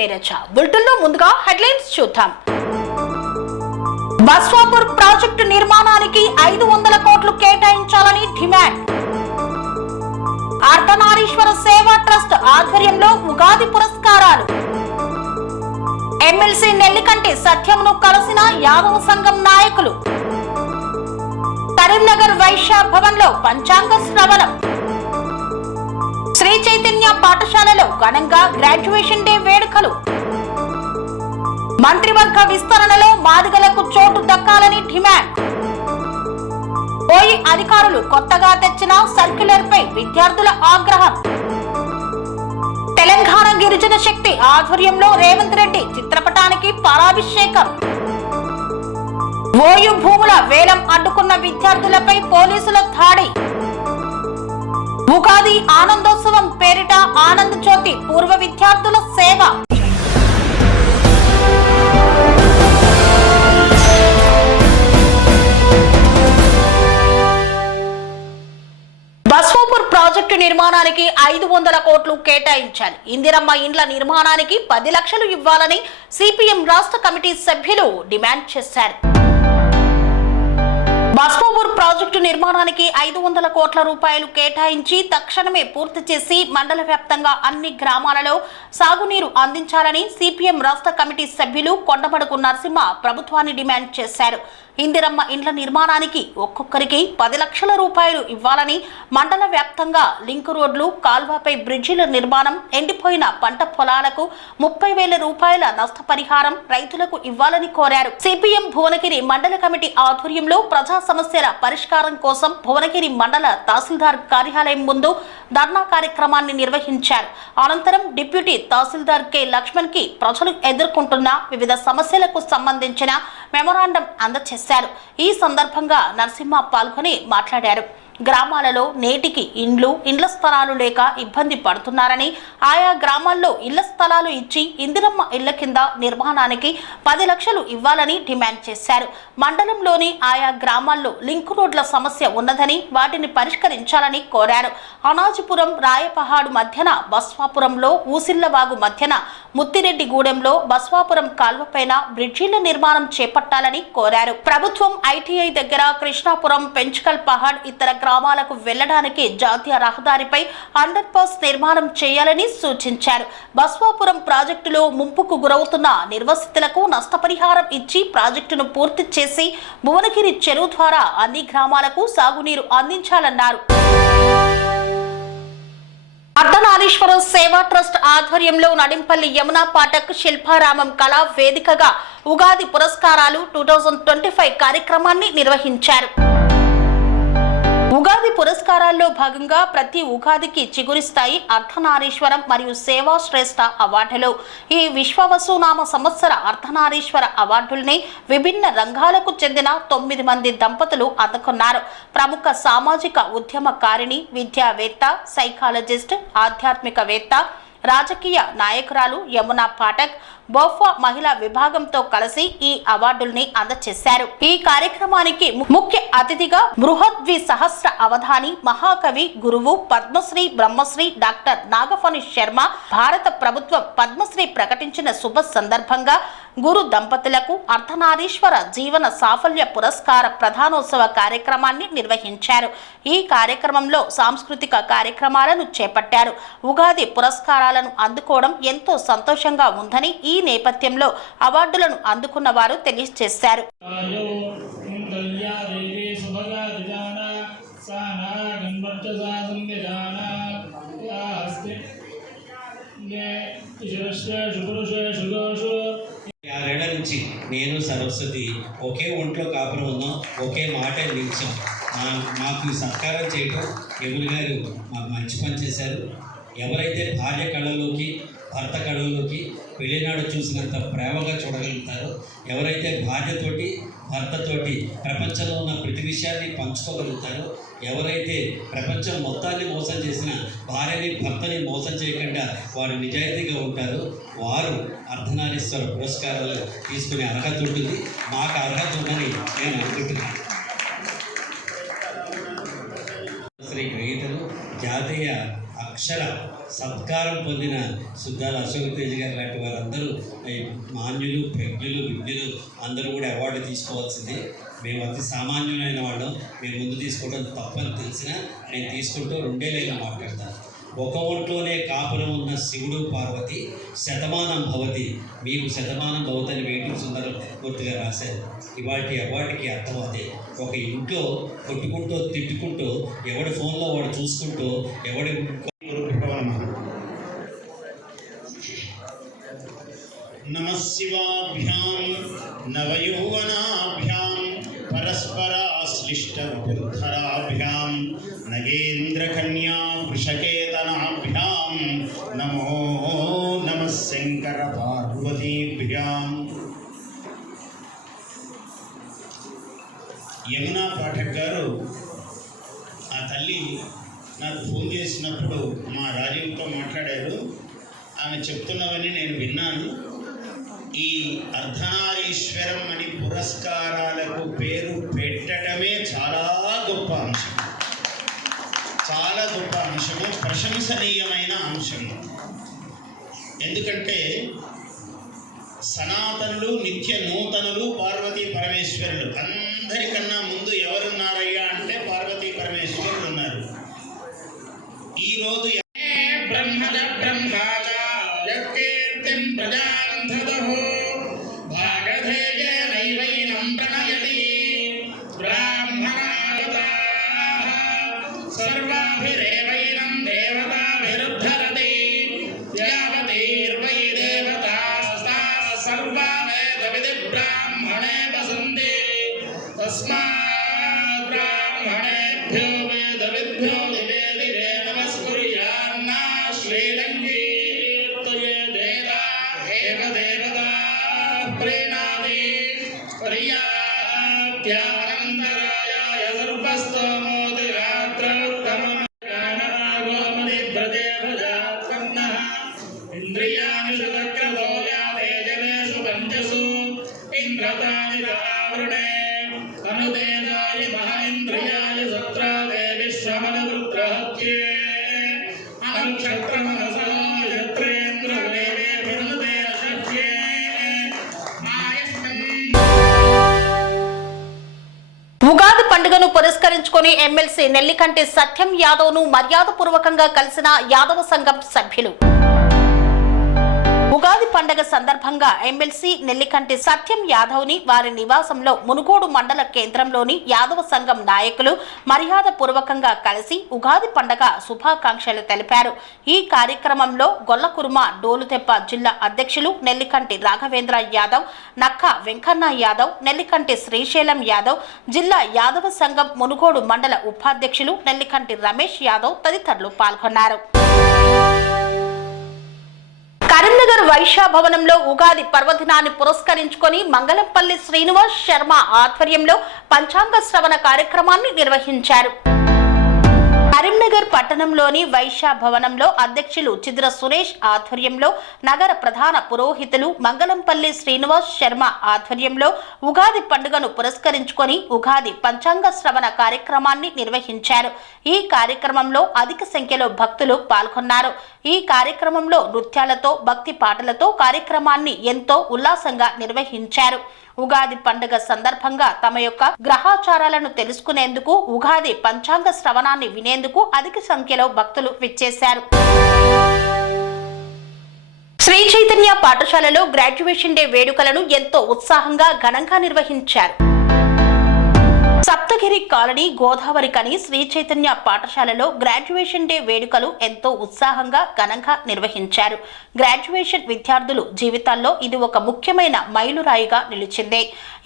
నీరజ. బులెటిన్లో ముందుగా హెడ్లైన్స్ చూద్దాం. బస్వాపూర్ ప్రాజెక్టు నిర్మాణానికి 500 కోట్లు కేటాయించాలని డిమాండ్. అర్ధనారీశ్వర సేవా ట్రస్ట్ ఆధ్వర్యంలో ఉగాది పురస్కారాలు. ఎమ్మెల్సీ నెల్లికంటి సత్యంను కలిసిన యాదవ సంఘం నాయకులు. కరీంనగర్ వైశ్య భవన్ లో పంచాంగ శ్రవణం. శ్రీ చైతన్య పాఠశాలలో ఘనంగా గ్రాడ్యుయేషన్ డే వేడుకలు. మంత్రివర్గ విస్తరణలో మాదిగలకు చోటు దక్కాలని డిమాండ్. ఓయి అధికారులు కొత్తగా తెచ్చిన సర్క్యులర్ పై విద్యార్థుల ఆగ్రహం. తెలంగాణ గిరిజన శక్తి ఆధ్వర్యంలో రేవంత్ రెడ్డి చిత్రపటానికి పాలాభిషేకం. ఓయు భూముల వేలం అడ్డుకున్న విద్యార్థులపై పోలీసుల దాడి. ఉగాది ఆనందోత్సవం పేరిట ఆనంద్ జ్యోతి పూర్వ విద్యార్థుల సేవ. బస్వాపూర్ ప్రాజెక్టు నిర్మాణానికి 500 కోట్లు కేటాయించాలి. ఇందిరమ్మ ఇండ్ల నిర్మాణానికి 10 లక్షలు ఇవ్వాలని సిపిఎం రాష్ట్ర కమిటీ సభ్యులు డిమాండ్ చేశారు. బస్వాపూర్ ప్రాజెక్టు నిర్మాణానికి 500 కోట్ల రూపాయలు కేటాయించి తక్షణమే పూర్తి చేసి మండల వ్యాప్తంగా అన్ని గ్రామాలలో సాగునీరు అందించాలని సిపిఎం రాష్ట్ర కమిటీ సభ్యులు కొండమడుగు నరసింహ ప్రభుత్వాన్ని డిమాండ్ చేశారు. ఇందిరమ్మ ఇండ్ల నిర్మాణానికి ఒక్కొక్కరికి 10 లక్షల రూపాయలు ఇవ్వాలని, మండల వ్యాప్తంగా లింక్ రోడ్లు, కాల్వపై బ్రిడ్జిల నిర్మాణం, ఎండిపోయిన పంట పొలాలకు 30,000 రూపాయల నష్టపరిహారం రైతులకు ఇవ్వాలని కోరారు. సిపిఎం భువనగిరి మండల కమిటీ ఆధ్వర్యంలో ప్రజా సమస్యల పరిష్కారం కోసం భువనగిరి మండల తహసీల్దార్ కార్యాలయం ముందు ధర్నా కార్యక్రమాన్ని నిర్వహించారు. అనంతరం డిప్యూటీ తహసీల్దార్ కె లక్ష్మణ్ కి ప్రజలు ఎదుర్కొంటున్న వివిధ సమస్యలకు సంబంధించిన మెమొరాండం అందజేశారు. ఈ సందర్భంగా నరసింహ పాల్గొని మాట్లాడారు. గ్రామాలలో నేటికి ఇండ్ల స్థలాలు లేక ఇబ్బంది పడుతున్నారని, ఆయా గ్రామాల్లో ఇళ్ల స్థలాలు ఇచ్చి ఇందిరమ్మ ఇళ్ల కింద నిర్మాణానికి 10 లక్షలు ఇవ్వాలని డిమాండ్ చేశారు. మండలంలోని ఆయా గ్రామాల్లో లింక్ రోడ్ల సమస్య ఉన్నదని, వాటిని పరిష్కరించాలని కోరారు. అనాజిపురం రాయపహాడు మధ్యన బస్వాపురంలో, ఊసిల్లవాగు మధ్యన ముత్తిరెడ్డిగూడెంలో బస్వాపురం కాల్వపైన బ్రిడ్జిల నిర్మాణం చేపట్టాలని కోరారు. ప్రభుత్వం ఐటీఐ దగ్గర కృష్ణాపురం, పెంచుకల్ పహాడ్ ఇతర గ్రామాలకు వెళ్లడానికి జాతీయ రహదారిపై అండర్ పాస్ నిర్మాణం చేయాలని సూచించారు. బస్వాపురం ప్రాజెక్టులో ముంపుకు గురవుతున్న నిర్వసితులకు నష్టపరిహారం ఇచ్చి ప్రాజెక్టును పూర్తి చేసి భువనగిరి చెరువు ద్వారా అన్ని గ్రామాలకు సాగునీరు అందించాలన్నారు. అర్ధనారీశ్వర సేవా ట్రస్ట్ ఆధ్వర్యంలో నడింపల్లి యమునా పాఠక్ శిల్పారామం కళా వేదికగా ఉగాది పురస్కారాలు 2025 కార్యక్రమాన్ని నిర్వహించారు. ఉగాది పురస్కారాల్లో భాగంగా ప్రతి ఉగాదికి చిగురిస్తాయి అర్ధనారీశ్వరం మరియు సేవా శ్రేష్ఠ అవార్డులు. ఈ విశ్వవసునామ సంవత్సర అర్ధనారీశ్వర అవార్డుల్ని విభిన్న రంగాలకు చెందిన 9 మంది దంపతులు అందుకున్నారు. ప్రముఖ సామాజిక ఉద్యమకారిణి, విద్యావేత్త, సైకాలజిస్ట్, ఆధ్యాత్మికవేత్త, రాజకీయ నాయకురాలు యమునా పాఠక్ బోఫా మహిళా విభాగంతో కలిసి ఈ అవార్డుల్ని అందజేశారు. ఈ కార్యక్రమానికి ముఖ్య అతిథిగా బృహద్వి సహస్ర అవధాని, మహాకవి, గురువు, పద్మశ్రీ, బ్రహ్మశ్రీ డాక్టర్ నాగఫణి శర్మ భారత ప్రభుత్వం పద్మశ్రీ ప్రకటించిన శుభ సందర్భంగా గురు దంపతులకు అర్ధనారీశ్వర జీవన సాఫల్య పురస్కార ప్రధానోత్సవ కార్యక్రమాన్ని నిర్వహించారు. ఈ కార్యక్రమంలో సాంస్కృతిక కార్యక్రమాలను చేపట్టారు. ఉగాది పురస్కారాలను అందుకోవడం ఎంతో సంతోషంగా ఉందని ఈ నేపథ్యంలో అవార్డులను అందుకున్న వారు తెలియజేశారు. ఆరేళ్ల నుంచి నేను సరస్వతి ఒకే ఒంట్లో కాపురం ఉన్నాం, ఒకే మాట నిలిచాం. మాకు సత్కారం చేయడం యమున గారు మాకు మంచి పని చేశారు. ఎవరైతే భార్య కళలోకి, భర్త కళలోకి పెళ్లినాడు చూసినంత ప్రేమగా చూడగలుగుతారో, ఎవరైతే భార్యతోటి, భర్తతోటి ప్రపంచంలో ఉన్న ప్రతి విషయాన్ని పంచుకోగలుగుతారో, ఎవరైతే ప్రపంచం మొత్తాన్ని మోసం చేసిన భార్యని, భర్తని మోసం చేయకుండా వారు నిజాయితీగా ఉంటారో వారు అర్ధనారీశ్వర పురస్కారాలు తీసుకునే అర్హత ఉంటుంది. మాకు అర్హత ఉందని నేను అనుకుంటున్నాను. శ్రీ గ్రహీతలు జాతీయ అక్షర లక్షల సత్కారం పొందిన సుద్దాల అశోక్ తేజ్ గారు లాంటి వారందరూ మాన్యులు, ప్రజ్ఞులు, విజ్ఞులు అందరూ కూడా అవార్డు తీసుకోవాల్సిందే. మేము అతి సామాన్యులైన వాళ్ళం, మేము ముందు తీసుకోవడం తప్పని తెలిసినా నేను తీసుకుంటూ 2 లైన్లు మాట్లాడతాను. ఒక ఒంట్లోనే కాపురం ఉన్న శివుడు పార్వతి శతమానం భవతి, మీకు శతమానం భవతని వేటి సుందరమూర్తిగా రాశారు. ఇవాటి అవార్డుకి అర్థం అదే. ఒక ఇంట్లో కొట్టుకుంటూ తిట్టుకుంటూ ఎవడి ఫోన్లో వాడు చూసుకుంటూ ఎవడి నమః శివాభ్యాం నవయౌవనాభ్యాం పరస్పరాశ్లిష్టవపుర్ధరాభ్యాం నగేంద్రకన్యా వృషకేతనాభ్యాం నమో నమః శంకర పార్వతీభ్యాం. యమునా పాఠక్ గారు ఆ తల్లి నాకు ఫోన్ చేసినప్పుడు మా రాజీవ్తో మాట్లాడారు. ఆమె చెప్తున్నవన్నీ నేను విన్నాను. ఈ అర్ధనారీశ్వరం అని పురస్కారాలకు పేరు పెట్టడమే చాలా గొప్ప అంశం, చాలా గొప్ప అంశము, ప్రశంసనీయమైన అంశము. ఎందుకంటే సనాతనులు, నిత్య నూతనులు పార్వతీ పరమేశ్వరులు. అందరికన్నా ముందు ఎవరున్నారయ్యా అంటే పార్వతీ పరమేశ్వరులు ఉన్నారు. ఈరోజు బ్రహ్మద బ్రహ్మాద యత్కీర్తిం ప్రజాంధదహు భాగధేయేనైవైనం ప్రణయతి బ్రాహ్మణాగతాః సర్వాభిరేవైనం దేవతాభిరుద్ధరతి యావతీర్వై దేవతాస్తాః సర్వా వేదవిది బ్రాహ్మణే వసంతి తస్మాత్ బ్రాహ్మణేభ్యో వేదవిద్భ్యో దివే దివే నమస్కుర్యాన్నా శ్రీలంకీర్తయే దేవా ఏవ దేవతా ప్రీణాది పర్యాప్త్యానందరాయాయ సర్వస్తోమోతి రాత్రముత్తమం గోమతి ప్రజే ప్రజాత్మన్నః ఇంద్రియాణి శతక్రతో యాతే జనేషు పంచసు ఇంద్రతాని రావృణే అనుదేదాయ మహేంద్రియాయ సత్రాదే విశ్వమనురుద్రహత్యే అనంక్షత్రమనసో యత్రేంద్రదేవే భిన్నతే అశక్యే ఉగాది పండుగను పురస్కరించుకొని ఎమ్మెల్సీ నెల్లికంటి సత్యం యాదవ్ను మర్యాదపూర్వకంగా కలిసిన యాదవ సంఘం సభ్యులు. ఉగాది పండుగ సందర్భంగా ఎమ్మెల్సీ నెల్లికంటి సత్యం యాదవ్ని వారి నివాసంలో మునుగోడు మండల కేంద్రంలోని యాదవ సంఘం నాయకులు మర్యాదపూర్వకంగా కలిసి ఉగాది పండుగ శుభాకాంక్షలు తెలిపారు. ఈ కార్యక్రమంలో గొల్లకుర్మ డోలుతెప్ప జిల్లా అధ్యక్షులు నెల్లికంటి రాఘవేంద్ర యాదవ్, నక్క వెంకన్న యాదవ్, నెల్లికంటి శ్రీశైలం యాదవ్, జిల్లా యాదవ సంఘం మునుగోడు మండల ఉపాధ్యక్షులు నెల్లికంటి రమేష్ యాదవ్ తదితరులు పాల్గొన్నారు. కరీంనగర్ వైశ్య భవనంలో ఉగాది పర్వదినాన్ని పురస్కరించుకొని మంగళంపల్లి శ్రీనివాస్ శర్మ ఆధ్వర్యంలో పంచాంగ శ్రవణ కార్యక్రమాన్ని నిర్వహించారు. కరీంనగర్ పట్టణంలోని వైశ్య భవనంలో అధ్యక్షులు చిద్ర సురేష్ ఆధ్వర్యంలో, నగర ప్రధాన పురోహితులు మంగళంపల్లి శ్రీనివాస్ శర్మ ఆధ్వర్యంలో ఉగాది పండుగను పురస్కరించుకొని ఉగాది పంచాంగ శ్రవణ కార్యక్రమాన్ని నిర్వహించారు. ఈ కార్యక్రమంలో అధిక సంఖ్యలో భక్తులు పాల్గొన్నారు. ఈ కార్యక్రమంలో నృత్యాలతో, భక్తి పాటలతో కార్యక్రమాన్ని ఎంతో ఉల్లాసంగా నిర్వహించారు. ఉగాది పండుగ సందర్భంగా తమ యొక్క గ్రహాచారాలను తెలుసుకునేందుకు, ఉగాది పంచాంగ శ్రవణాన్ని వినేందుకు అధిక సంఖ్యలో భక్తులు విచ్చేశారు. శ్రీ చైతన్య పాఠశాలలో గ్రాడ్యుయేషన్ డే వేడుకలను ఎంతో ఉత్సాహంగా ఘనంగా నిర్వహించారు. సప్తగిరి కాలనీ గోదావరి కని శ్రీ చైతన్య పాఠశాలలో గ్రాడ్యుయేషన్ డే వేడుకలు ఎంతో ఉత్సాహంగా ఘనంగా నిర్వహించారు. గ్రాడ్యుయేషన్ విద్యార్థులు జీవితాల్లో ఇది ఒక ముఖ్యమైన మైలురాయిగా నిలిచింది.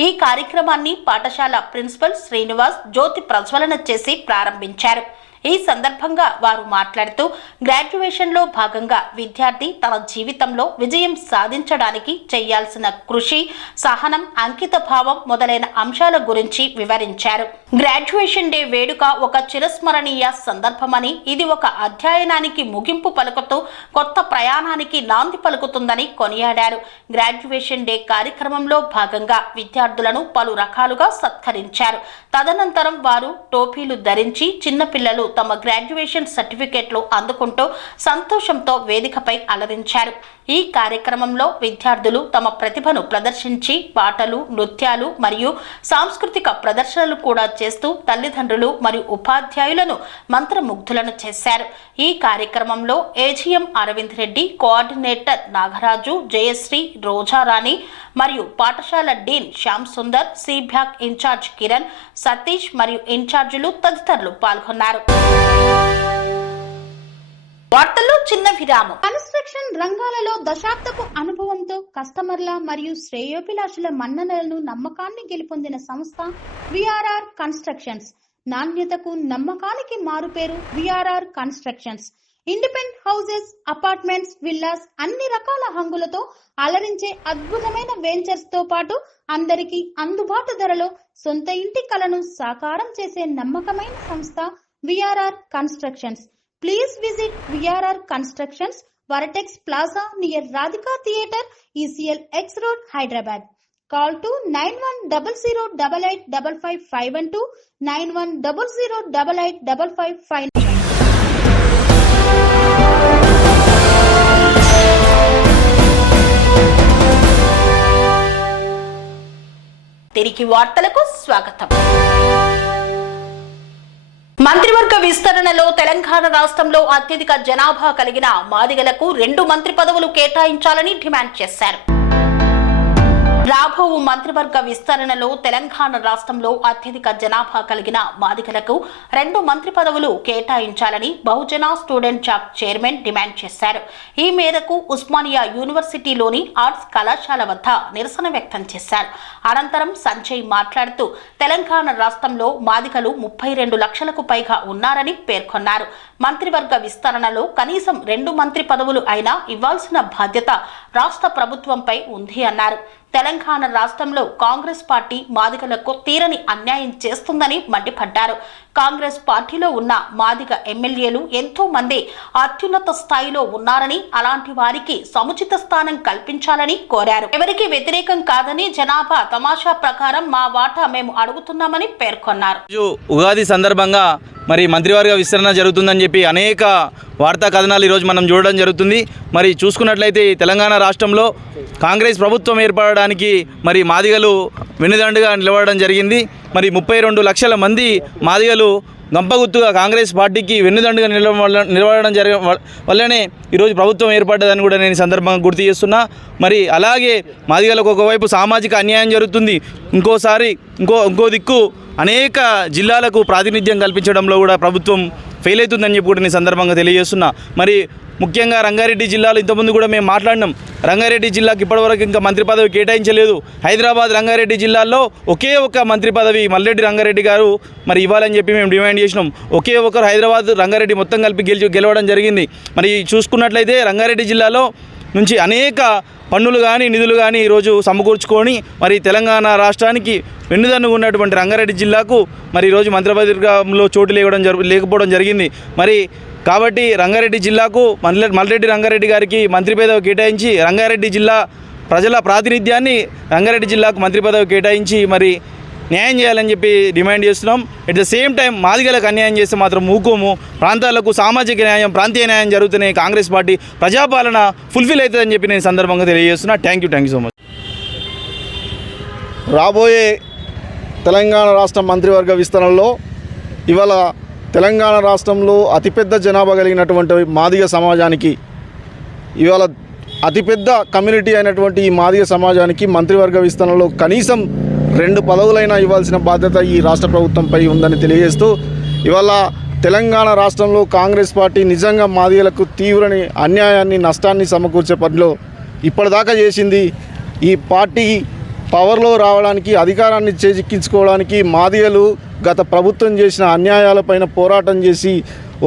ఈ కార్యక్రమాన్ని పాఠశాల ప్రిన్సిపల్ శ్రీనివాస్ జ్యోతి ప్రజ్వలన చేసి ప్రారంభించారు. ఈ సందర్భంగా వారు మాట్లాడుతూ గ్రాడ్యుయేషన్లో భాగంగా విద్యార్థి తన జీవితంలో విజయం సాధించడానికి చేయాల్సిన కృషి, సహనం, అంకిత భావం మొదలైన అంశాల గురించి వివరించారు. గ్రాడ్యుయేషన్ డే వేడుక ఒక చిరస్మరణీయ సందర్భమని, ఇది ఒక అధ్యయనానికి ముగింపు పలుకుతూ కొత్త ప్రయాణానికి నాంది పలుకుతుందని కొనియాడారు. గ్రాడ్యుయేషన్ డే కార్యక్రమంలో భాగంగా విద్యార్థులను పలు రకాలుగా సత్కరించారు. తదనంతరం వారు టోపీలు ధరించి చిన్నపిల్లలు తమ గ్రాడ్యుయేషన్ సర్టిఫికేట్లు అందుకుంటూ సంతోషంతో వేదికపై అలరించారు. ఈ కార్యక్రమంలో విద్యార్థులు తమ ప్రతిభను ప్రదర్శించి పాటలు, నృత్యాలు మరియు సాంస్కృతిక ప్రదర్శనలు కూడా చేస్తూ తల్లిదండ్రులు మరియు ఉపాధ్యాయులను మంత్రముగ్ధులను చేశారు. ఈ కార్యక్రమంలో ఏజీఎం అరవింద్ రెడ్డి, కోఆర్డినేటర్ నాగరాజు, జయశ్రీ, రోజారాణి మరియు పాఠశాల డీన్ శ్యామ్ సుందర్, సిబ్యాక్ ఇన్ఛార్జ్ కిరణ్, సతీష్ మరియు ఇన్ఛార్జీలు తదితరులు పాల్గొన్నారు. వార్తల్లో చిన్న విరామం. కన్స్ట్రక్షన్ రంగాలలో దశాబ్దపు అనుభవంతో కస్టమర్ల మరియు శ్రేయోభిలాషుల మన్ననలను, నమ్మకాన్ని గెలుపొందిన సంస్థ విఆర్ఆర్ కన్స్ట్రక్షన్స్. నాణ్యతకు, నమ్మకానికి మారుపేరు VRR constructions. Independent houses, apartments, villas అన్ని రకాల హంగులతో అలరించే అద్భుతమైన వెంచర్స్ తో పాటు అందరికీ అందుబాటు ధరలో సొంత ఇంటి కలను సాకారం చేసే నమ్మకమైన సంస్థ VRR constructions. Please visit VRR Constructions, Varatex Plaza near Radhika Theatre, ECL X Road, Hyderabad. Call to 9100885552, 9100885559. తిరిగి వార్తలకు స్వాగతం. మంత్రివర్గ విస్తరణలో తెలంగాణ రాష్ట్రంలో అత్యధిక జనాభా కలిగిన మాదిగలకు 2 మంత్రి పదవులు కేటాయించాలని డిమాండ్ చేశారు. రాబో మంత్రివర్గ విస్తరణలో తెలంగాణ రాష్ట్రంలో అత్యధిక జనాభా కలిగిన మాదిగలకు 2 మంత్రి పదవులు కేటాయించాలని బహుజన స్టూడెంట్ జాబ్ చైర్మన్ డిమాండ్ చేశారు. ఈ మేరకు ఉస్మానియా యూనివర్సిటీలోని ఆర్ట్స్ కళాశాల వద్ద నిరసన వ్యక్తం చేశారు. అనంతరం సంజయ్ మాట్లాడుతూ తెలంగాణ రాష్ట్రంలో మాదిగలు 32 లక్షలకు పైగా ఉన్నారని పేర్కొన్నారు. మంత్రివర్గ విస్తరణలో కనీసం 2 మంత్రి పదవులు అయినా ఇవ్వాల్సిన బాధ్యత రాష్ట్ర ప్రభుత్వంపై ఉంది అన్నారు. తెలంగాణ రాష్ట్రంలో కాంగ్రెస్ పార్టీ మాదిగలకు తీరని అన్యాయం చేస్తుందని మండిపడ్డారు. కాంగ్రెస్ పార్టీలో ఉన్న మాదిగ ఎమ్మెల్యేలు ఎంతో మంది అత్యున్నత స్థాయిలో ఉన్నారని, అలాంటి వారికి సముచిత స్థానం కల్పించాలని కోరారు. ఎవరికి వ్యతిరేకం కాదని, జనాభా తమాషా ప్రకారం మా వాటా మేము అడుగుతున్నామని పేర్కొన్నారు. ఉగాది సందర్భంగా మరి మంత్రివర్గ విస్తరణ జరుగుతుందని చెప్పి అనేక వార్తా కథనాలు ఈరోజు మనం చూడడం జరుగుతుంది. మరి చూసుకున్నట్లయితే తెలంగాణ రాష్ట్రంలో కాంగ్రెస్ ప్రభుత్వం ఏర్పడడానికి మరి మాదిగలు వెన్నుదండుగా నిలబడడం జరిగింది. మరి 32 లక్షల మంది మాదిగలు గంపగుత్తుగా కాంగ్రెస్ పార్టీకి వెన్నుదండుగా నిలబడడం వల్లనే ఈరోజు ప్రభుత్వం ఏర్పడ్డదని కూడా నేను సందర్భంగా గుర్తు చేస్తున్నా. మరి అలాగే మాదిగలకు ఒకవైపు సామాజిక అన్యాయం జరుగుతుంది, ఇంకో దిక్కు అనేక జిల్లాలకు ప్రాతినిధ్యం కల్పించడంలో కూడా ప్రభుత్వం ఫెయిల్ అవుతుందని చెప్పి కూడా నేను సందర్భంగా తెలియజేస్తున్నా. మరి ముఖ్యంగా రంగారెడ్డి జిల్లాలో ఇంతకుముందు కూడా మేము మాట్లాడినాం. రంగారెడ్డి జిల్లాకి ఇప్పటివరకు ఇంకా మంత్రి పదవి కేటాయించలేదు. హైదరాబాద్, రంగారెడ్డి జిల్లాల్లో ఒకే ఒక మంత్రి పదవి మల్రెడ్డి రంగారెడ్డి గారు మరి ఇవ్వాలని చెప్పి మేము డిమాండ్ చేసినాం. ఒకే ఒకరు హైదరాబాద్, రంగారెడ్డి మొత్తం కలిపి గెలవడం జరిగింది. మరి చూసుకున్నట్లయితే రంగారెడ్డి జిల్లాలో నుంచి అనేక పన్నులు కానీ నిధులు కానీ ఈరోజు సమకూర్చుకొని మరి తెలంగాణ రాష్ట్రానికి వెన్నుదన్నుగా ఉన్నటువంటి రంగారెడ్డి జిల్లాకు మరి ఈరోజు మంత్రివర్గంలో చోటు లేకపోవడం జరిగింది. మరి కాబట్టి రంగారెడ్డి జిల్లాకు మల్రెడ్డి రంగారెడ్డి గారికి మంత్రి పదవి కేటాయించి రంగారెడ్డి జిల్లా ప్రజల ప్రాతినిధ్యాన్ని రంగారెడ్డి జిల్లాకు మంత్రి పదవి కేటాయించి మరి న్యాయం చేయాలని చెప్పి డిమాండ్ చేస్తున్నాం. ఎట్ ద సేమ్ టైం మాదిగలకు అన్యాయం చేస్తే మాత్రం ఊకోము. ప్రాంతాలకు సామాజిక న్యాయం, ప్రాంతీయ న్యాయం జరుగుతున్నాయి. కాంగ్రెస్ పార్టీ ప్రజాపాలన ఫుల్ఫిల్ అవుతుందని చెప్పి నేను సందర్భంగా తెలియజేస్తున్నా. Thank you so much. రాబోయే తెలంగాణ రాష్ట్ర మంత్రివర్గ విస్తరణలో ఇవాళ తెలంగాణ రాష్ట్రంలో అతిపెద్ద జనాభా కలిగినటువంటి మాదిగ సమాజానికి, ఇవాళ అతిపెద్ద కమ్యూనిటీ అయినటువంటి ఈ మాదిగ సమాజానికి మంత్రివర్గ విస్తరణలో కనీసం 2 పదవులైనా ఇవ్వాల్సిన బాధ్యత ఈ రాష్ట్ర ప్రభుత్వంపై ఉందని తెలియజేస్తూ, ఇవాళ తెలంగాణ రాష్ట్రంలో కాంగ్రెస్ పార్టీ నిజంగా మాదిగలకు తీవ్రని అన్యాయాన్ని, నష్టాన్ని సమకూర్చే పనిలో ఇప్పటిదాకా చేసింది. ఈ పార్టీ పవర్లో రావడానికి, అధికారాన్ని చేజిక్కించుకోవడానికి మాదిగలు గత ప్రభుత్వం చేసిన అన్యాయాలపైన పోరాటం చేసి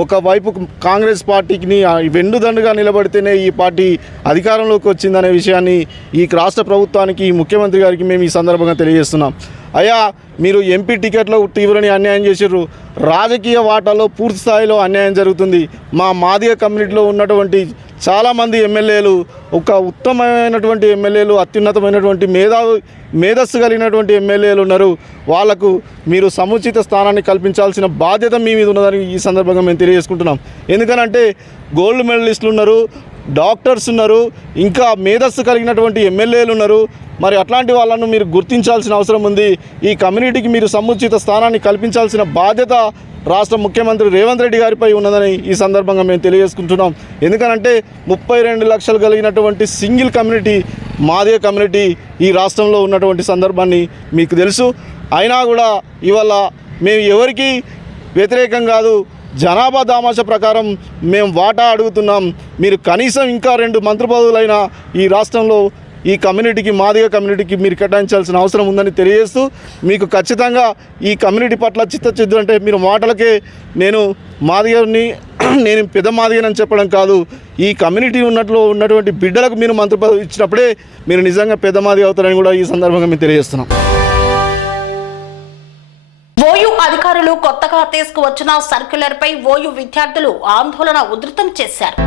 ఒకవైపు కాంగ్రెస్ పార్టీకి వెన్నుదండుగా నిలబడితేనే ఈ పార్టీ అధికారంలోకి వచ్చిందనే విషయాన్ని ఈ రాష్ట్ర ప్రభుత్వానికి, ముఖ్యమంత్రి గారికి మేము ఈ సందర్భంగా తెలియజేస్తున్నాం. అయ్యా, మీరు ఎంపీ టికెట్లో తీవ్రని అన్యాయం చేశారు. రాజకీయ వాటాలో పూర్తి స్థాయిలో అన్యాయం జరుగుతుంది. మా మాదిగ కమ్యూనిటీలో ఉన్నటువంటి చాలామంది ఎమ్మెల్యేలు ఒక ఉత్తమమైనటువంటి ఎమ్మెల్యేలు, అత్యున్నతమైనటువంటి మేధస్సు కలిగినటువంటి ఎమ్మెల్యేలు ఉన్నారు. వాళ్లకు మీరు సముచిత స్థానాన్ని కల్పించాల్సిన బాధ్యత మీ మీద ఉన్నదని ఈ సందర్భంగా మేము తెలియజేసుకుంటున్నాం. ఎందుకనంటే గోల్డ్ మెడలిస్టులు ఉన్నారు, డాక్టర్స్ ఉన్నారు, ఇంకా మేధస్సు కలిగినటువంటి ఎమ్మెల్యేలు ఉన్నారు. మరి అట్లాంటి వాళ్ళను మీరు గుర్తించాల్సిన అవసరం ఉంది. ఈ కమ్యూనిటీకి మీరు సముచిత స్థానాన్ని కల్పించాల్సిన బాధ్యత రాష్ట్ర ముఖ్యమంత్రి రేవంత్ రెడ్డి గారిపై ఉన్నదని ఈ సందర్భంగా మేము తెలియజేసుకుంటున్నాం. ఎందుకనంటే 32 లక్షలు కలిగినటువంటి సింగిల్ కమ్యూనిటీ మాదిగ కమ్యూనిటీ ఈ రాష్ట్రంలో ఉన్నటువంటి సందర్భాన్ని మీకు తెలుసు. అయినా కూడా ఇవాళ మేము ఎవరికి వ్యతిరేకం కాదు, జనాభా దామాష ప్రకారం మేము వాటా అడుగుతున్నాం. మీరు కనీసం ఇంకా 2 మంత్రి పదవులైనా ఈ రాష్ట్రంలో ఈ కమ్యూనిటీకి, మాదిగ కమ్యూనిటీకి మీరు కేటాయించాల్సిన అవసరం ఉందని తెలియజేస్తూ, మీకు ఖచ్చితంగా ఈ కమ్యూనిటీ పట్ల చిత్తశుద్ధి అంటే మీరు మాటలకే నేను మాదిగని, నేను పెద్ద మాదిగని చెప్పడం కాదు, ఈ కమ్యూనిటీ ఉన్నటువంటి బిడ్డలకు మీరు మంత్రి పదవి ఇచ్చినప్పుడే మీరు నిజంగా పెద్ద మాదిగ అవుతారని కూడా ఈ సందర్భంగా మేము తెలియజేస్తున్నాం. ఓయూ అధికారులు కొత్తగా తీసుకువచ్చిన సర్క్యులర్పై ఓయూ విద్యార్థులు ఆందోళన ఉధృతం చేశారు.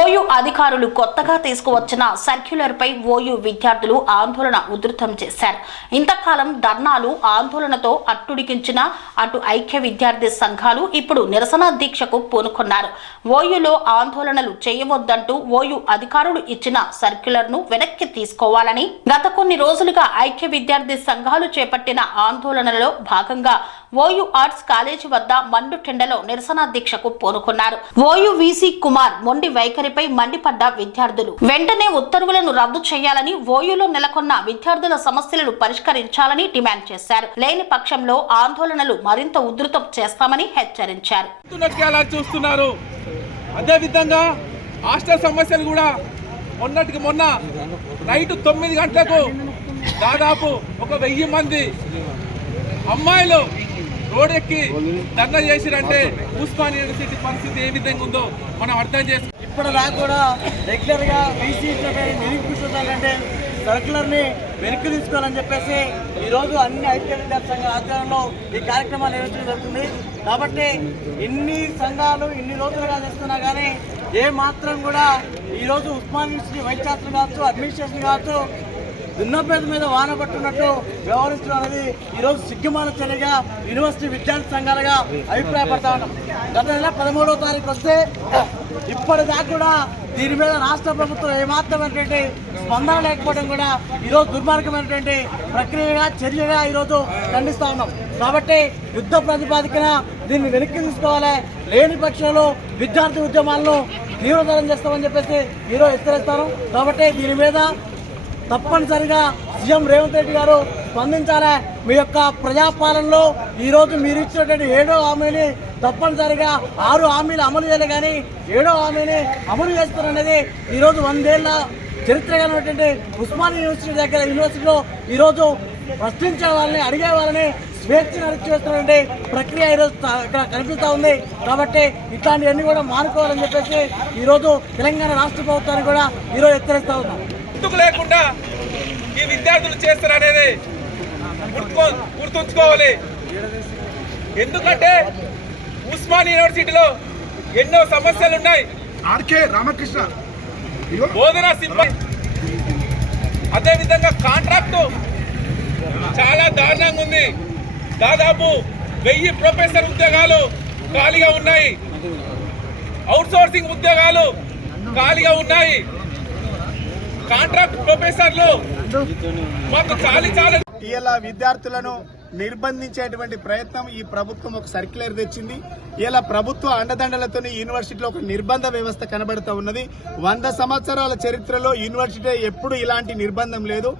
ఓయూ అధికారులు కొత్తగా తీసుకువచ్చిన సర్క్యులర్పై ఓయూ విద్యార్థులు ఆందోళన ఉధృతం చేశారు. ఇంతకాలం ధర్నాలు, ఆందోళనతో అట్టుడికించిన అటు ఐక్య విద్యార్థి సంఘాలు ఇప్పుడు నిరసన దీక్షకు పూనుకున్నారు. ఓయూలో ఆందోళనలు చేయవద్దంటూ ఓయూ అధికారులు ఇచ్చిన సర్క్యులర్ను వెనక్కి తీసుకోవాలని గత కొన్ని రోజులుగా ఐక్య విద్యార్థి సంఘాలు చేపట్టిన ఆందోళనలో భాగంగా ఓయూ ఆర్ట్స్ కాలేజీ వద్ద మండుటెండలో నిరసన దీక్షకు పూనుకున్నారు. ఓయూ వీసీ కుమార్ మొండి వైఖరిపై మండిపడ్డ విద్యార్థులు వెంటనే ఉత్తర్వులను రద్దు చేయాలని, ఓయూలో నెలకొన్న విద్యార్థుల సమస్యలను పరిష్కరించాలని డిమాండ్ చేశారు. లేని పక్షంలో ఆందోళనలు మరింత ఉధృతం చేస్తామని హెచ్చరించారు. చూస్తున్నారు. అదేవిధంగా హాస్టల్ సమస్యలు కూడా మొన్నటికి మొన్న నైట్ 9 గంటలకు దాదాపు 1000 మంది అమ్మాయిలు రోడ్డెక్కి ధర్నా చేసిరంటే ఉస్మాన్ యూనివర్సిటీ పరిస్థితి ఏ విధంగా ఉందో మనం అర్థం చేసుకో. ఇప్పటిదాకా కూడా రెగ్యులర్గా బీసీ నిరీక్షించాలంటే సర్కులర్ని వెనక్కి తీసుకోవాలని చెప్పేసి ఈరోజు అన్ని ఐక్య విద్యార్థి సంఘాల ఆధ్వర్యంలో ఈ కార్యక్రమాలు నిర్వహించడం జరుగుతుంది. కాబట్టి ఇన్ని సంఘాలు ఇన్ని రోజులుగా చేస్తున్నా కానీ ఏ మాత్రం కూడా ఈరోజు ఉస్మాన్ యూనివర్సిటీ వైస్ ఛాన్సలర్ కావచ్చు, అడ్మినిస్ట్రేషన్ కావచ్చు, దున్నపేద మీద వాన పట్టున్నట్టు వ్యవహరించడం అనేది ఈరోజు సిగ్గుమాల చర్యగా యూనివర్సిటీ విద్యార్థి సంఘాలుగా అభిప్రాయపడతా ఉన్నాం. గత నెల 13వ తారీఖు వస్తే ఇప్పటిదాకా కూడా దీని మీద రాష్ట్ర ప్రభుత్వం ఏమాత్రమైనటువంటి స్పందన లేకపోవడం కూడా ఈరోజు దుర్మార్గమైనటువంటి ప్రక్రియగా, చర్యగా ఈరోజు ఖండిస్తూ ఉన్నాం. కాబట్టి యుద్ధ ప్రాతిపాదికన దీన్ని వెనక్కి తీసుకోవాలి. లేని పక్షంలో విద్యార్థి ఉద్యమాలను తీవ్రతరం చేస్తామని చెప్పేసి ఈరోజు హెచ్చరిస్తాను. కాబట్టి దీని మీద తప్పనిసరిగా సీఎం రేవంత్ రెడ్డి గారు స్పందించాలి. మీ యొక్క ప్రజాపాలనలో ఈరోజు మీరు ఇచ్చినటువంటి 7వ హామీని తప్పనిసరిగా 6 హామీలు అమలు చేయాలి, కానీ 7వ హామీని అమలు చేస్తారనేది ఈరోజు 100 ఏళ్ల చరిత్ర కలిగినటువంటి ఉస్మాన్ యూనివర్సిటీలో ఈరోజు ప్రశ్నించే వాళ్ళని, అడిగే వాళ్ళని స్వేచ్ఛను అరిచేస్తున్నటువంటి ప్రక్రియ ఈరోజు ఇక్కడ కనిపిస్తూ ఉంది. కాబట్టి ఇట్లాంటివన్నీ కూడా మానుకోవాలని చెప్పేసి ఈరోజు తెలంగాణ రాష్ట్ర ప్రభుత్వాన్ని కూడా ఈరోజు హెచ్చరిస్తూ ఉన్నాం. గుర్తుకు లేకుండా ఈ విద్యార్థులు చేస్తారనేది గుర్తుంచుకోవాలి. ఎందుకంటే ఉస్మాన్ యూనివర్సిటీలో ఎన్నో సమస్యలు ఉన్నాయి. ఆర్కే రామకృష్ణ బోధనా సిబ్బంది, అదేవిధంగా కాంట్రాక్టు చాలా దారుణంగా ఉంది. దాదాపు 1000 ప్రొఫెసర్ ఉద్యోగాలు ఖాళీగా ఉన్నాయి. అవుట్సోర్సింగ్ ఉద్యోగాలు ఖాళీగా ఉన్నాయి. కాంట్రాక్ట్ ప్రొఫెసర్లు మాకు చాలా ఇలా విద్యార్థులను నిర్బంధించేటువంటి ప్రయత్నం ఈ ప్రభుత్వం ఒక సర్క్యులర్ తెచ్చింది. ఇలా ప్రభుత్వ అండదండలతో యూనివర్సిటీలో ఒక నిర్బంధ వ్యవస్థ కనబడుతూ ఉన్నది. 100 సంవత్సరాల చరిత్రలో యూనివర్సిటీ ఎప్పుడు ఇలాంటి నిర్బంధం లేదు.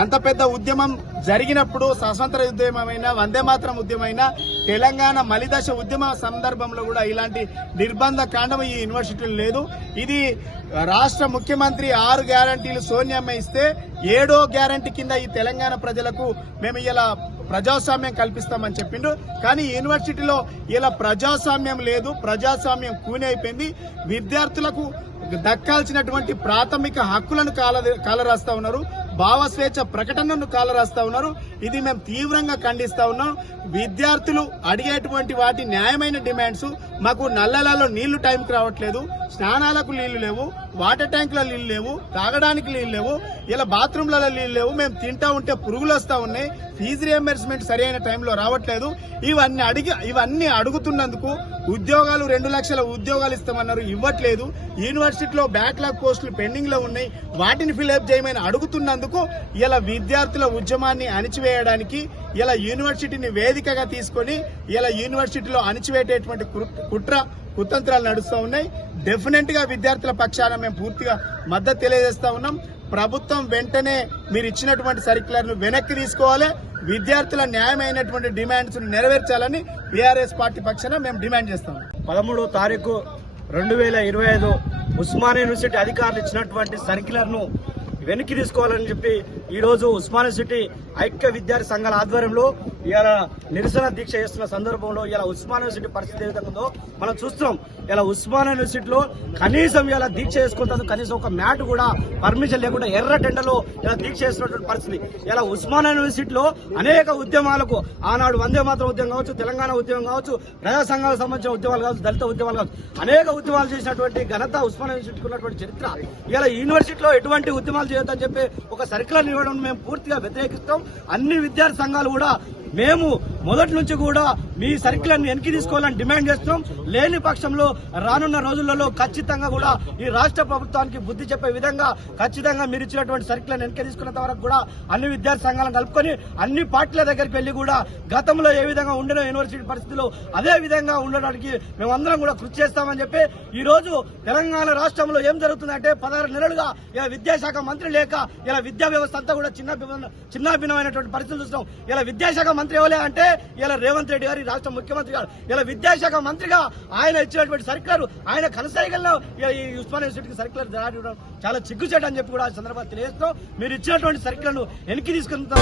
అంత పెద్ద ఉద్యమం జరిగినప్పుడు, స్వాతంత్ర ఉద్యమమైన, వందే మాతరం ఉద్యమైన, తెలంగాణ మలిదశ ఉద్యమ సందర్భంలో కూడా ఇలాంటి నిర్బంధ కాండం ఈ యూనివర్సిటీలో లేదు. ఇది రాష్ట్ర ముఖ్యమంత్రి 6 గ్యారంటీలు సోనియమ్మ ఇస్తే 7వ గ్యారంటీ కింద ఈ తెలంగాణ ప్రజలకు మేము ఇలా ప్రజాస్వామ్యం కల్పిస్తామని చెప్పిండు. కానీ యూనివర్సిటీలో ఇలా ప్రజాస్వామ్యం లేదు, ప్రజాస్వామ్యం కూని అయిపోయింది. విద్యార్థులకు దక్కాల్సినటువంటి ప్రాథమిక హక్కులను కాలరాస్తా ఉన్నారు. భావ స్వేచ్ఛ ప్రకటనను కాలరాస్తా ఉన్నారు. ఇది మేము తీవ్రంగా ఖండిస్తా ఉన్నాం. విద్యార్థులు అడిగేటువంటి వాటి న్యాయమైన డిమాండ్స్, మాకు నల్లలలో నీళ్లు టైంకి రావట్లేదు, స్నానాలకు నీళ్లు లేవు, వాటర్ ట్యాంకుల నీళ్లు లేవు, తాగడానికి నీళ్లు లేవు, ఇలా బాత్రూంలలో నీళ్లు లేవు, మేము తింటా ఉంటే పురుగులు వస్తా ఉన్నాయి, ఫీజు రియంబర్స్మెంట్ సరైన టైంలో రావట్లేదు. ఇవన్నీ అడుగుతున్నందుకు ఉద్యోగాలు 2 లక్షల ఉద్యోగాలు ఇస్తామన్నారు, ఇవ్వట్లేదు. యూనివర్సిటీలో బ్యాక్లాగ్ పోస్టులు పెండింగ్ లో ఉన్నాయి, వాటిని ఫిల్అప్ చేయమని అడుగుతున్నందుకు ఇలా విద్యార్థుల ఉద్యమాన్ని అణిచివేయడానికి ఇలా యూనివర్సిటీని వేదికగా తీసుకొని ఇలా యూనివర్సిటీలో అణిచివేటటువంటి కుతంత్రాలు నడుస్తూ ఉన్నాయి. డెఫినెట్ గా విద్యార్థుల పక్షాన మేము పూర్తిగా మద్దతు తెలియజేస్తా ఉన్నాం. ప్రభుత్వం వెంటనే మీరు ఇచ్చినటువంటి సర్క్యులర్ ను వెనక్కి తీసుకోవాలి, విద్యార్థుల న్యాయమైనటువంటి డిమాండ్స్ నెరవేర్చాలని బీఆర్ఎస్ పార్టీ పక్షాన మేము డిమాండ్ చేస్తాం. 13వ తారీఖు 2025 ఉస్మానియా యూనివర్సిటీ అధికారులు ఇచ్చినటువంటి సర్క్యులర్ ను వెనక్కి తీసుకోవాలని చెప్పి ఈ రోజు ఉస్మానియా యూనివర్సిటీ ఐక్య విద్యార్థి సంఘాల ఆధ్వర్యంలో ఇలా నిరసన దీక్ష చేస్తున్న సందర్భంలో ఇలా ఉస్మానియా యూనివర్సిటీ పరిస్థితి ఏ విధంగా ఉందో మనం చూస్తున్నాం. ఇలా ఉస్మానియా యూనివర్సిటీలో కనీసం ఇలా దీక్ష చేసుకుంటారు, కనీసం ఒక మ్యాట్ కూడా పర్మిషన్ లేకుండా ఎర్ర టెండలో ఇలా దీక్ష చేస్తున్నటువంటి పరిస్థితి. ఇలా ఉస్మానియా యూనివర్సిటీలో అనేక ఉద్యమాలకు ఆనాడు వందే మాతరం ఉద్యమం కావచ్చు, తెలంగాణ ఉద్యమం కావచ్చు, ప్రజా సంఘాలకు సంబంధించిన ఉద్యమాలు కావచ్చు, దళిత ఉద్యమాలు కావచ్చు, అనేక ఉద్యమాలు చేసినటువంటి ఘనత ఉస్మానియా యూనివర్సిటీకి ఉన్నటువంటి చరిత్ర. ఇలా యూనివర్సిటీలో ఎటువంటి ఉద్యమాలు చేయొద్దని చెప్పి ఒక సర్క్యులర్ ఇవ్వడం మేము పూర్తిగా వ్యతిరేకిస్తాం. అన్ని విద్యార్థి సంఘాలు కూడా మేము మొదటి నుంచి కూడా మీ సర్క్యులర్ని వెనక్కి తీసుకోవాలని డిమాండ్ చేస్తున్నాం. లేని పక్షంలో రానున్న రోజులలో ఖచ్చితంగా కూడా ఈ రాష్ట్ర ప్రభుత్వానికి బుద్ధి చెప్పే విధంగా ఖచ్చితంగా మీరు ఇచ్చినటువంటి సర్క్యులర్ని వెనక్కి తీసుకున్నంత వరకు కూడా అన్ని విద్యార్థి సంఘాలను కలుపుకొని అన్ని పార్టీల దగ్గరికి వెళ్లి కూడా గతంలో ఏ విధంగా ఉండిన యూనివర్సిటీ పరిస్థితుల్లో అదే విధంగా ఉండడానికి మేమందరం కూడా కృషి చేస్తామని చెప్పి ఈ రోజు తెలంగాణ రాష్ట్రంలో ఏం జరుగుతుందంటే 16 నెలలుగా ఇలా విద్యాశాఖ మంత్రి లేక ఇలా విద్యా వ్యవస్థ అంతా కూడా చిన్నాభిన్నమైనటువంటి పరిస్థితులు చూస్తున్నాం. ఇలా విద్యాశాఖ మంత్రి ఎవరే అంటే ఇలా రేవంత్ రెడ్డి గారు రాష్ట్ర ముఖ్యమంత్రి గారు ఇలా విద్యాశాఖ మంత్రిగా ఆయన ఇచ్చినటువంటి సర్క్యులర్ ఆయన కనసాగల్లో ఈ ఉస్మానియా యూనివర్సిటీకి సర్క్యులర్ జారీ ఇవ్వడం చాలా సిగ్గుచేట అని చెప్పి కూడా ఆ సందర్భంగా తెలియజేస్తాం. మీరు ఇచ్చినటువంటి సర్క్యులర్ను వెనక్కి తీసుకుంటాం.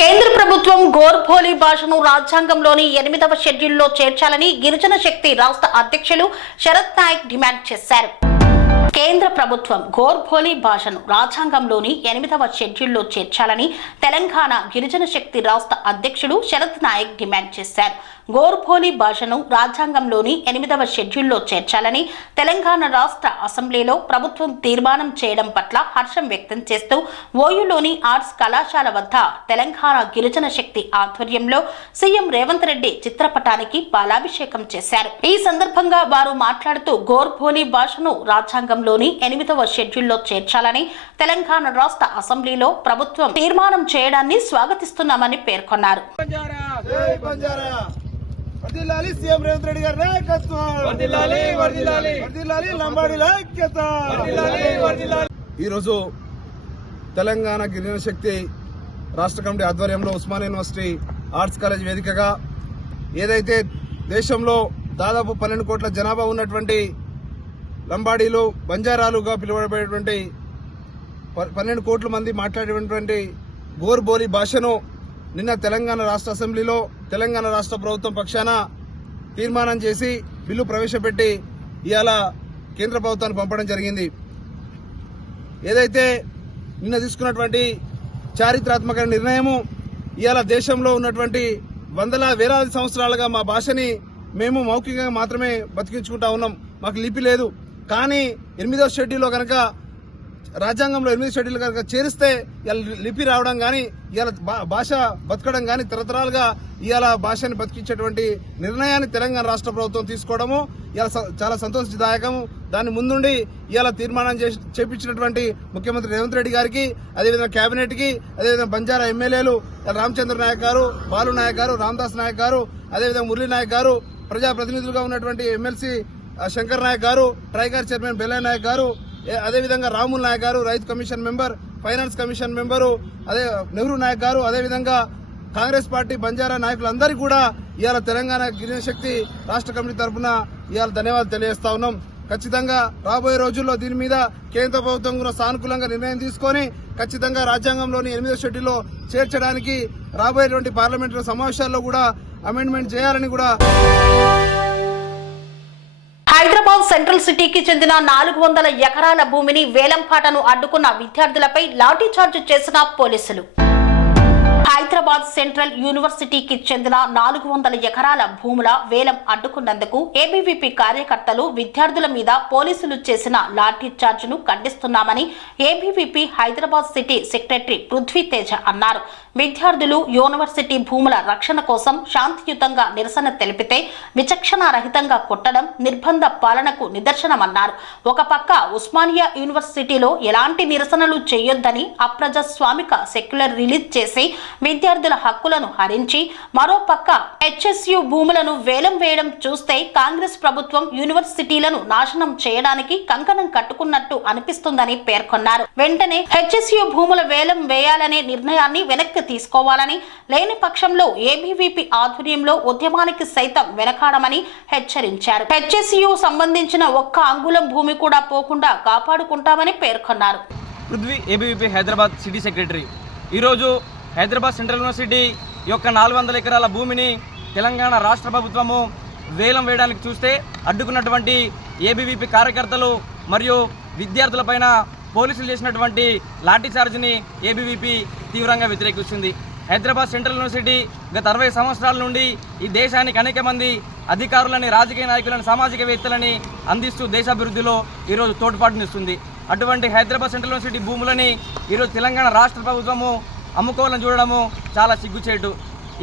కేంద్ర ప్రభుత్వం గోర్భోలి భాషను రాజ్యాంగంలోని 8వ షెడ్యూల్లో చేర్చాలని గిరిజన శక్తి రాష్ట్ర అధ్యక్షులు శరత్ నాయక్ డిమాండ్ చేశారు. కేంద్ర ప్రభుత్వం గోర్భోలి భాషను రాజ్యాంగంలోని 8వ షెడ్యూల్లో చేర్చాలని తెలంగాణ గిరిజన శక్తి రాష్ట్ర అధ్యక్షుడు శరత్ నాయక్ డిమాండ్ చేశారు. గోర్భోలి భాషను రాజ్యాంగంలోని 8వ షెడ్యూల్లో చేర్చాలని తెలంగాణ రాష్ట్ర అసెంబ్లీలో ప్రభుత్వం తీర్మానం చేయడం పట్ల హర్షం వ్యక్తం చేస్తూ ఓయూలోని ఆర్ట్స్ కళాశాల వద్ద తెలంగాణ గిరిజన శక్తి ఆధ్వర్యంలో సీఎం రేవంత్ రెడ్డి చిత్రపటానికి పాలాభిషేకం చేశారు. ఈ సందర్భంగా వారు మాట్లాడుతూ గోర్భోలి భాషను రాజ్యాంగంలోని 8వ షెడ్యూల్లో చేర్చాలని తెలంగాణ రాష్ట్ర అసెంబ్లీలో ప్రభుత్వం తీర్మానం చేయడాన్ని స్వాగతిస్తున్నామని పేర్కొన్నారు. వర్ధిల్లాలి సీఎం రేవంత్ రెడ్డి గారి నాయకత్వం, వర్ధిల్లాలి వర్ధిల్లాలి వర్ధిల్లాలి లంబాడీల ఐక్యత, వర్ధిల్లాలి వర్ధిల్లాలి. ఈరోజు తెలంగాణ గిరిజన శక్తి రాష్ట్ర కమిటీ ఆధ్వర్యంలో ఉస్మానియా యూనివర్సిటీ ఆర్ట్స్ కాలేజ్ వేదికగా ఏదైతే దేశంలో దాదాపు 12 కోట్ల జనాభా ఉన్నటువంటి లంబాడీలు బంజారాలుగా పిలువబడేటువంటి 12 కోట్ల మంది మాట్లాడేటువంటి గోర్బోలి భాషను నిన్న తెలంగాణ రాష్ట్ర అసెంబ్లీలో తెలంగాణ రాష్ట్ర ప్రభుత్వం పక్షాన తీర్మానం చేసి బిల్లు ప్రవేశపెట్టి ఇవాళ కేంద్ర ప్రభుత్వానికి పంపడం జరిగింది. ఏదైతే నిన్న తీసుకున్నటువంటి చారిత్రాత్మక నిర్ణయము ఇవాళ దేశంలో ఉన్నటువంటి వేలాది సంవత్సరాలుగా మా భాషని మేము మౌఖికంగా మాత్రమే బతికించుకుంటా ఉన్నాం, మాకు లిపి లేదు. కానీ 8వ షెడ్యూల్లో కనుక రాజ్యాంగంలో 8వ షెడ్యూల్ కనుక చేరిస్తే ఇవాళ లిపి రావడం కానీ ఇవాళ భాష బతకడం కానీ తరతరాలుగా ఇవాళ భాషని బతికించేటువంటి నిర్ణయాన్ని తెలంగాణ రాష్ట్ర ప్రభుత్వం తీసుకోవడము ఇవాళ చాలా సంతోషదాయకము. దాని ముందుండి ఇవాళ తీర్మానం చేపించినటువంటి ముఖ్యమంత్రి రేవంత్ రెడ్డి గారికి, అదేవిధంగా కేబినెట్ కి, అదేవిధంగా బంజారా ఎమ్మెల్యేలు రామచంద్ర నాయక్ గారు, బాలు నాయక్ గారు, రామదాస్ నాయక్ గారు, అదేవిధంగా మురళీ నాయక్ గారు, ప్రజాప్రతినిధులుగా ఉన్నటువంటి ఎమ్మెల్సీ శంకర్ నాయక్ గారు, ట్రైగర్ చైర్మన్ బెల్లయ్య నాయక్ గారు, అదేవిధంగా రాముల్ నాయక్ గారు, రైతు commission member, finance commission member, అదే నెహ్రూ నాయక్ గారు, అదేవిధంగా కాంగ్రెస్ పార్టీ బంజారా నాయకులందరికీ కూడా ఇవాళ తెలంగాణ గిరిజన శక్తి రాష్ట్ర కమిటీ తరఫున ఇవాళ ధన్యవాదాలు తెలియజేస్తా ఉన్నాం. ఖచ్చితంగా రాబోయే రోజుల్లో దీని మీద కేంద్ర ప్రభుత్వం కూడా సానుకూలంగా నిర్ణయం తీసుకొని ఖచ్చితంగా రాజ్యాంగంలోని 8వ షెడ్యూల్లో చేర్చడానికి రాబోయేటువంటి పార్లమెంటు సమావేశాల్లో కూడా అమెండ్మెంట్ చేయాలని కూడా. హైదరాబాద్ సెంట్రల్ సిటీకి చెందిన 400 ఎకరాల భూమిని వేలంపాటను అడ్డుకున్న విద్యార్థులపై లాఠీచార్జ్ చేసిన పోలీసులు. హైదరాబాద్ సెంట్రల్ యూనివర్సిటీకి చెందిన 400 ఎకరాల భూముల వేలం అడ్డుకున్నందుకు ఏబీవీపీ కార్యకర్తలు విద్యార్థుల మీద పోలీసులు చేసిన లాఠీ చార్జ్ను ఖండిస్తున్నామని ABVP Hyderabad city secretary Prithvi Teja అన్నారు. విద్యార్థులు యూనివర్సిటీ భూముల రక్షణ కోసం శాంతియుతంగా నిరసన తెలిపితే విచక్షణారహితంగా కొట్టడం నిర్బంధ పాలనకు నిదర్శనమన్నారు. ఒక పక్క ఉస్మానియా యూనివర్సిటీలో ఎలాంటి నిరసనలు చేయొద్దని అప్రజాస్వామిక సెక్యులర్ రిలీజ్ చేసి విద్యార్థుల హక్కులను హరించి మరో పక్క హెచ్ఎస్యు భూములను వేలం వేయడం చూస్తే కాంగ్రెస్ ప్రభుత్వం యూనివర్సిటీలను నాశనం చేయడానికి కంకణం కట్టుకున్నట్టు అనిపిస్తుందని పేర్కొన్నారు. వెంటనే హెచ్ఎస్యు భూముల వేలం వేయాలనే నిర్ణయాన్ని వెనక్కి తీసుకోవాలని, లేని పక్షంలో ఏబీవీపీ ఆధ్వర్యంలో ఉద్యమానికి సైతం వెనకాడమని హెచ్చరించారు. హెచ్ఎస్యు సంబంధించిన ఒక్క అంగుళం భూమి కూడా పోకుండా కాపాడుకుంటామని పేర్కొన్నారు. Prithvi, ABVP Hyderabad city secretary. ఈరోజు హైదరాబాద్ సెంట్రల్ యూనివర్సిటీ యొక్క 400 ఎకరాల భూమిని తెలంగాణ రాష్ట్ర ప్రభుత్వము వేలం వేయడానికి చూస్తే అడ్డుకున్నటువంటి ఏబీవీపీ కార్యకర్తలు మరియు విద్యార్థులపైన పోలీసులు చేసినటువంటి లాఠీచార్జ్ని ఏబీవీపీ తీవ్రంగా వ్యతిరేకిస్తుంది. హైదరాబాద్ సెంట్రల్ యూనివర్సిటీ గత 60 సంవత్సరాల నుండి ఈ దేశానికి అనేక మంది అధికారులని, రాజకీయ నాయకులను, సామాజికవేత్తలని అందిస్తూ దేశాభివృద్ధిలో ఈరోజు తోడ్పాటునిస్తుంది. అటువంటి హైదరాబాద్ సెంట్రల్ యూనివర్సిటీ భూములని ఈరోజు తెలంగాణ రాష్ట్ర ప్రభుత్వము అమ్ముకోవాలని చూడడము చాలా సిగ్గుచేటు.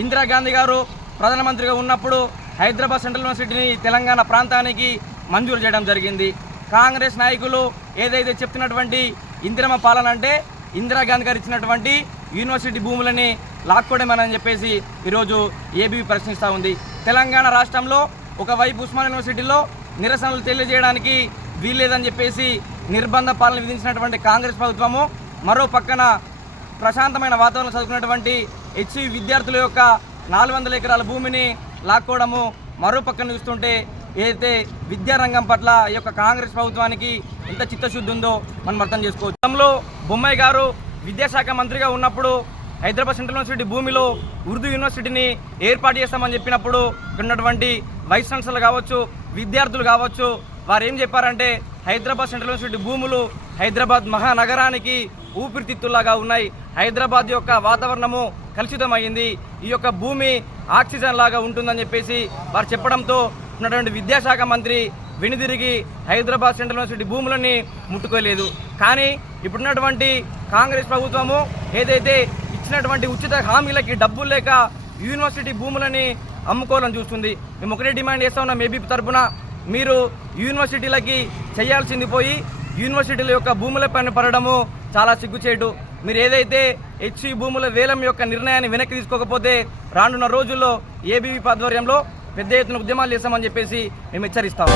ఇందిరాగాంధీ గారు ప్రధానమంత్రిగా ఉన్నప్పుడు హైదరాబాద్ సెంట్రల్ యూనివర్సిటీని తెలంగాణ ప్రాంతానికి మంజూరు చేయడం జరిగింది. కాంగ్రెస్ నాయకులు ఏదైతే చెప్తున్నటువంటి ఇందిరమ్మ పాలన అంటే ఇందిరాగాంధీ గారు ఇచ్చినటువంటి యూనివర్సిటీ భూములని లాక్కోవడమని చెప్పేసి ఈరోజు ఏబీవీ ప్రశ్నిస్తూ ఉంది. తెలంగాణ రాష్ట్రంలో ఒకవైపు ఉస్మానియా యూనివర్సిటీలో నిరసనలు తెలియజేయడానికి వీల్లేదని చెప్పేసి నిర్బంధ పాలన విధించినటువంటి కాంగ్రెస్ ప్రభుత్వము, మరో పక్కన ప్రశాంతమైన వాతావరణం చదువుకున్నటువంటి హెచ్ఈ విద్యార్థుల యొక్క 400 ఎకరాల భూమిని లాక్కోవడము మరో పక్కన చూస్తుంటే ఏదైతే విద్యారంగం పట్ల ఈ యొక్క కాంగ్రెస్ ప్రభుత్వానికి ఎంత చిత్తశుద్ధి ఉందో మనం అర్థం చేసుకోవచ్చు. గతంలో బొమ్మాయి గారు విద్యాశాఖ మంత్రిగా ఉన్నప్పుడు హైదరాబాద్ సెంట్రల్ యూనివర్సిటీ భూమిలో ఉర్దూ యూనివర్సిటీని ఏర్పాటు చేస్తామని చెప్పినప్పుడు ఉన్నటువంటి వైస్ ఛాన్సలర్ కావచ్చు, విద్యార్థులు కావచ్చు, వారు ఏం చెప్పారంటే హైదరాబాద్ సెంట్రల్ యూనివర్సిటీ భూములు హైదరాబాద్ మహానగరానికి ఊపిరితిత్తుల్లాగా ఉన్నాయి. హైదరాబాద్ యొక్క వాతావరణము కలుషితమైంది, ఈ యొక్క భూమి ఆక్సిజన్ లాగా ఉంటుందని చెప్పేసి వారు చెప్పడంతో ఉన్నటువంటి విద్యాశాఖ మంత్రి వెనుదిరిగి హైదరాబాద్ సెంట్రల్ యూనివర్సిటీ భూములని ముట్టుకోలేదు. కానీ ఇప్పుడున్నటువంటి కాంగ్రెస్ ప్రభుత్వము ఏదైతే ఇచ్చినటువంటి ఉచిత హామీలకి డబ్బులు లేక యూనివర్సిటీ భూములని అమ్ముకోవాలని చూస్తుంది. మేము ఒకటే డిమాండ్ చేస్తా ఉన్నాం ఏబీపీ తరఫున, మీరు యూనివర్సిటీలకి చేయాల్సింది పోయి యూనివర్సిటీల యొక్క భూములపైన పడడము చాలా సిగ్గుచేటు. మీరు ఏదైతే హెచ్ఈ భూముల వేలం యొక్క నిర్ణయాన్ని వెనక్కి తీసుకోకపోతే రానున్న రోజుల్లో ఏబీవీ ఆధ్వర్యంలో పెద్ద ఎత్తున ఉద్యమాలు చేస్తామని చెప్పేసి మేము హెచ్చరిస్తాము.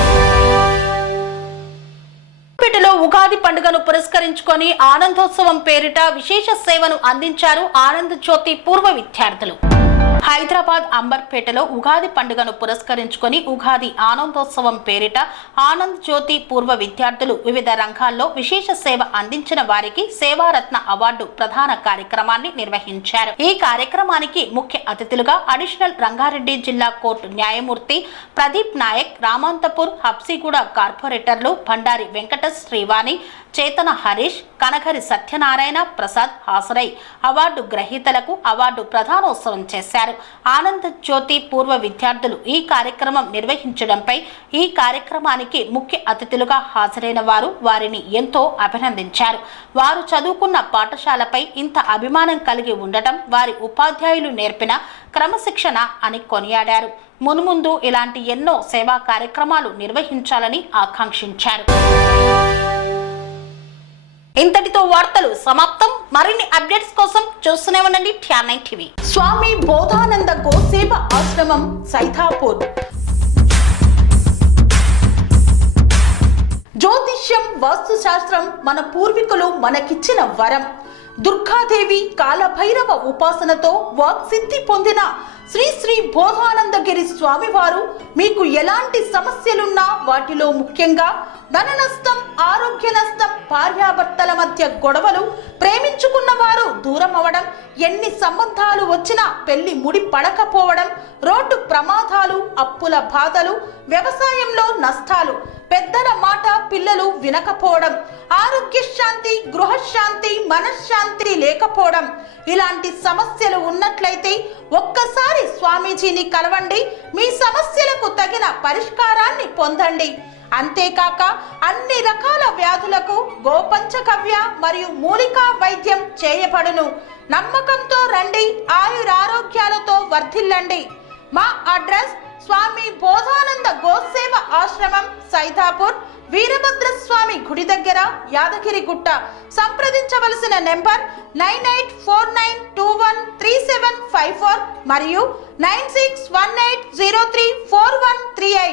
పేటలో ఉగాది పండుగను పురస్కరించుకొని ఆనందోత్సవం పేరిట విశేష సేవను అందించారు ఆనంద్ జ్యోతి పూర్వ విద్యార్థులు. హైదరాబాద్ అంబర్పేటలో ఉగాది పండుగను పురస్కరించుకొని ఉగాది ఆనందోత్సవం పేరిట ఆనంద్ జ్యోతి పూర్వ విద్యార్థులు వివిధ రంగాల్లో విశేష సేవ అందించిన వారికి సేవారత్న అవార్డు ప్రధాన కార్యక్రమాన్ని నిర్వహించారు. ఈ కార్యక్రమానికి ముఖ్య అతిథులుగా అడిషనల్ రంగారెడ్డి జిల్లా కోర్టు న్యాయమూర్తి ప్రదీప్ నాయక్, రామాంతపూర్ హబ్సిగూడ కార్పొరేటర్లు భండారి వెంకట శ్రీవాణి, చేతన హరీష్, కనగరి సత్యనారాయణ ప్రసాద్ హాజరై అవార్డు గ్రహీతలకు అవార్డు ప్రధానోత్సవం చేశారు. ఆనంద్ జ్యోతి పూర్వ విద్యార్థులు ఈ కార్యక్రమం నిర్వహించడంపై ఈ కార్యక్రమానికి ముఖ్య అతిథులుగా హాజరైన వారు వారిని ఎంతో అభినందించారు. వారు చదువుకున్న పాఠశాలపై ఇంత అభిమానం కలిగి ఉండటం వారి ఉపాధ్యాయులు నేర్పిన క్రమశిక్షణ అని కొనియాడారు. మున్ముందు ఇలాంటి ఎన్నో సేవా కార్యక్రమాలు నిర్వహించాలని ఆకాంక్షించారు. ఇంతటితో వార్తలు సమాప్తం. మరిన్ని అప్డేట్స్ కోసం చూస్తూనే ఉండండి TR9 టీవీ. స్వామి బోధానంద గోసేవ ఆశ్రమం సైతాపూర్. జ్యోతిష్యం, వాస్తుశాస్త్రం మన పూర్వీకులు మనకిచ్చిన వరం. దుర్గాదేవి, కాలభైరవ ఉపాసనతో వాక్సిద్ధి పొందిన శ్రీ శ్రీ బోధానందగిరి స్వామివారు మీకు ఎలాంటి సమస్యలున్నా వాటిలో ముఖ్యంగా ధన నష్టం, ఆరోగ్య నష్టం, భార్యాభర్తల మధ్య గొడవలు, ప్రేమించుకున్న వారు దూరం అవడం, ఎన్ని సంబంధాలు వచ్చినా పెళ్లి ముడి పడకపోవడం, రోడ్డు ప్రమాదాలు, అప్పుల బాధలు, వ్యవసాయంలో నష్టాలు, పెద్దల మాట పిల్లలు వినకపోవడం, ఆరోగ్య శాంతి, గృహశాంతి, మనశ్శాంతి లేకపోవడం, ఇలాంటి సమస్యలు ఉన్నట్లయితే ఒక్కసారి స్వామీజీని కలవండి. మీ సమస్యలకు తగిన పరిష్కారాన్ని పొందండి. అంతేకాక అన్ని రకాల వ్యాధులకు గోపంచగవ్య మరియు మూలికా వైద్యం చేయబడును. నమ్మకంతో రండి, ఆయురారోగ్యాలతో వర్ధిల్లండి. మా అడ్రస్ స్వామి బోధానంద గోసేవ ఆశ్రమం, సైదాపూర్, వీరభద్ర స్వామి గుడి దగ్గర, యాదగిరిగుట్ట. సంప్రదించవలసిన నెంబర్ 9849213754 మరియు 9618034138.